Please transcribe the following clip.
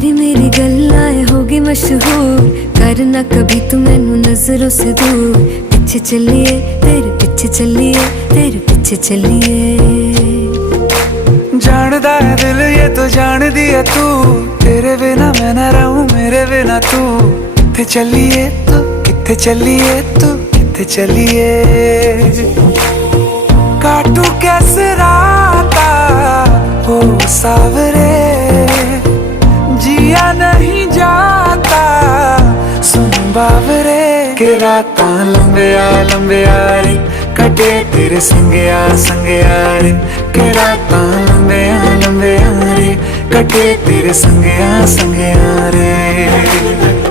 तेरी मेरी गल्लाएं होगी मशहूर, करना कभी तू मैनू नजरों से दूर। पीछे चलिए तेरे पीछे चलिए, तेरे पीछे चलिए। जानदा है दिल ये तो जान दिया तू, तेरे बिना मैं ना रहूं मेरे बिना तू। किथे चलिए तू, किथे चलिए तू, किथे चलिए। काटू कैसे राता हो सावरे, जिया नहीं जाता सुन बावरे। के राता लंबिया लंबिया रे, कटे तेरे संगया संगया रे। के राता लंबिया लंबिया रे, कटे तेरे संगया संगया रे।